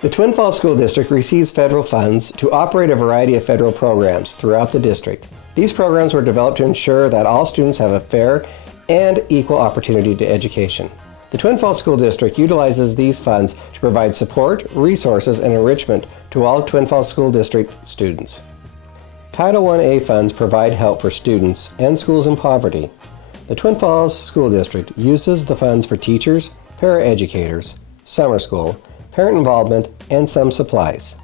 The Twin Falls School District receives federal funds to operate a variety of federal programs throughout the district. These programs were developed to ensure that all students have a fair and equal opportunity to education. The Twin Falls School District utilizes these funds to provide support, resources, and enrichment to all Twin Falls School District students. Title I-A funds provide help for students and schools in poverty. The Twin Falls School District uses the funds for teachers, paraeducators, summer school, parent involvement, and some supplies.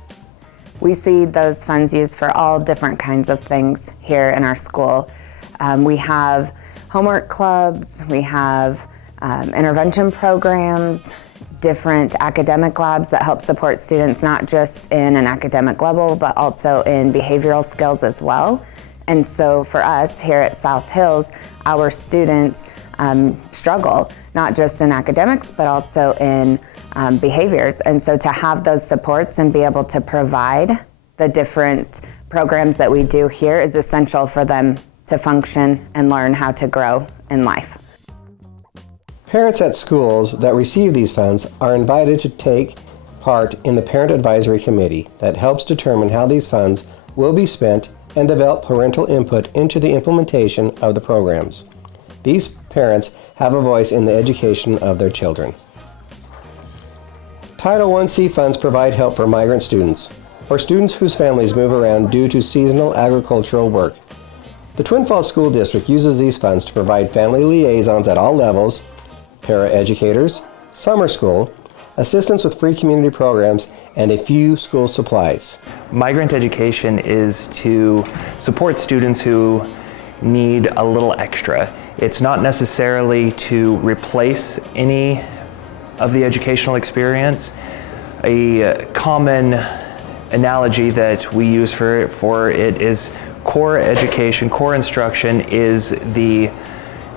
We see those funds used for all different kinds of things here in our school. We have homework clubs, we have intervention programs, different academic labs that help support students not just in an academic level, but also in behavioral skills as well. And so for us here at South Hills, our students struggle, not just in academics, but also in behaviors. And so to have those supports and be able to provide the different programs that we do here is essential for them to function and learn how to grow in life. Parents at schools that receive these funds are invited to take part in the Parent Advisory Committee that helps determine how these funds will be spent and develop parental input into the implementation of the programs. These parents have a voice in the education of their children. Title I-C funds provide help for migrant students or students whose families move around due to seasonal agricultural work. The Twin Falls School District uses these funds to provide family liaisons at all levels, paraeducators, summer school, assistance with free community programs, and a few school supplies. Migrant education is to support students who need a little extra. It's not necessarily to replace any of the educational experience. A common analogy that we use for it is core education, core instruction is the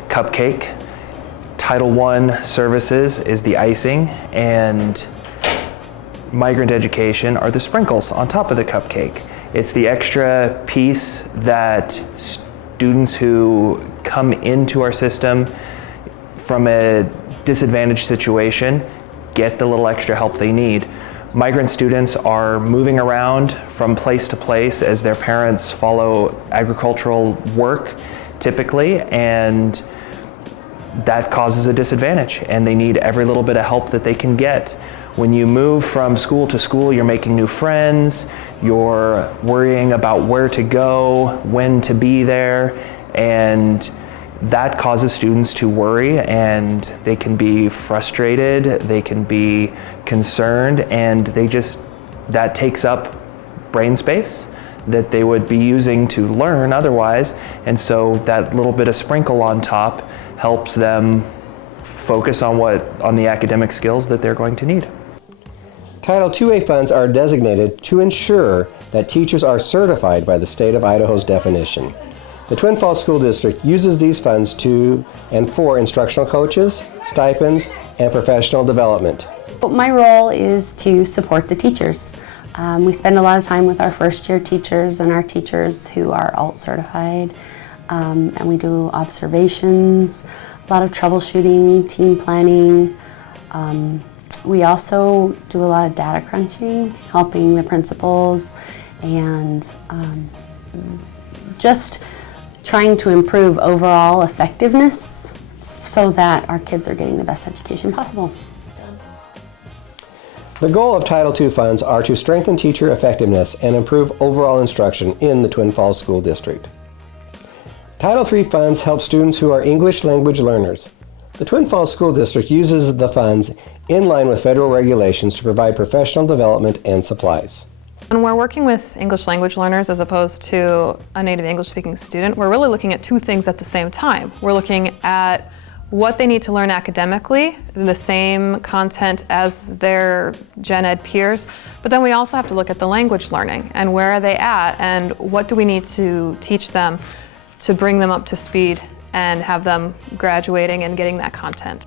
cupcake. Title I services is the icing, and migrant education are the sprinkles on top of the cupcake. It's the extra piece that students who come into our system from a disadvantaged situation get the little extra help they need. Migrant students are moving around from place to place as their parents follow agricultural work typically, and that causes a disadvantage, and they need every little bit of help that they can get. When you move from school to school, you're making new friends, you're worrying about where to go, when to be there, and that causes students to worry, and they can be frustrated, they can be concerned, and that takes up brain space that they would be using to learn otherwise, and so that little bit of sprinkle on top helps them focus on the academic skills that they're going to need. Title II-A funds are designated to ensure that teachers are certified by the state of Idaho's definition. The Twin Falls School District uses these funds to and for instructional coaches, stipends, and professional development. My role is to support the teachers. We spend a lot of time with our first-year teachers and our teachers who are ALT certified, and we do observations, a lot of troubleshooting, team planning. We also do a lot of data crunching, helping the principals, and just trying to improve overall effectiveness so that our kids are getting the best education possible. The goal of Title II funds are to strengthen teacher effectiveness and improve overall instruction in the Twin Falls School District. Title III funds help students who are English language learners. The Twin Falls School District uses the funds in line with federal regulations to provide professional development and supplies. When we're working with English language learners as opposed to a native English speaking student, we're really looking at two things at the same time. We're looking at what they need to learn academically, the same content as their gen ed peers, but then we also have to look at the language learning and where are they at and what do we need to teach them to bring them up to speed and have them graduating and getting that content.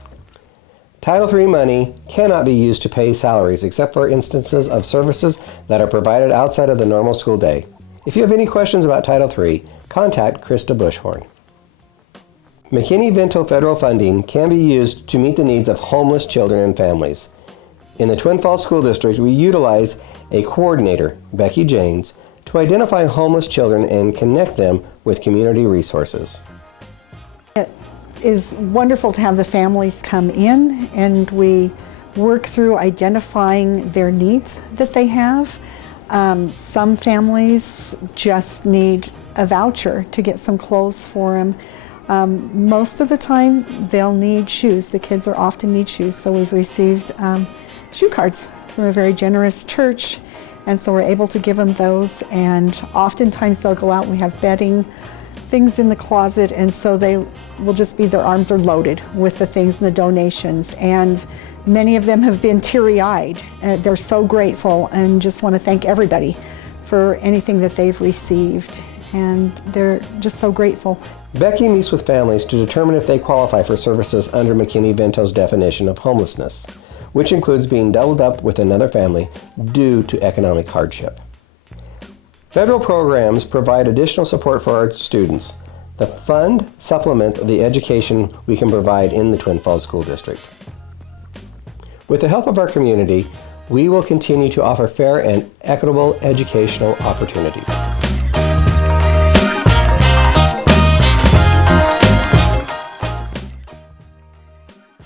Title III money cannot be used to pay salaries except for instances of services that are provided outside of the normal school day. If you have any questions about Title III, contact Krista Bushhorn. McKinney-Vento federal funding can be used to meet the needs of homeless children and families. In the Twin Falls School District, we utilize a coordinator, Becky Janes, to identify homeless children and connect them with community resources. It is wonderful to have the families come in and we work through identifying their needs that they have. Some families just need a voucher to get some clothes for them. Most of the time they'll need shoes. The kids are often need shoes, so we've received shoe cards from a very generous church, and so we're able to give them those, and oftentimes they'll go out and we have bedding, things in the closet, and so they will just be, their arms are loaded with the things and the donations, and many of them have been teary-eyed. They're so grateful and just want to thank everybody for anything that they've received, and they're just so grateful. Becky meets with families to determine if they qualify for services under McKinney-Vento's definition of homelessness, which includes being doubled up with another family due to economic hardship. Federal programs provide additional support for our students. The fund supplement the education we can provide in the Twin Falls School District. With the help of our community, we will continue to offer fair and equitable educational opportunities.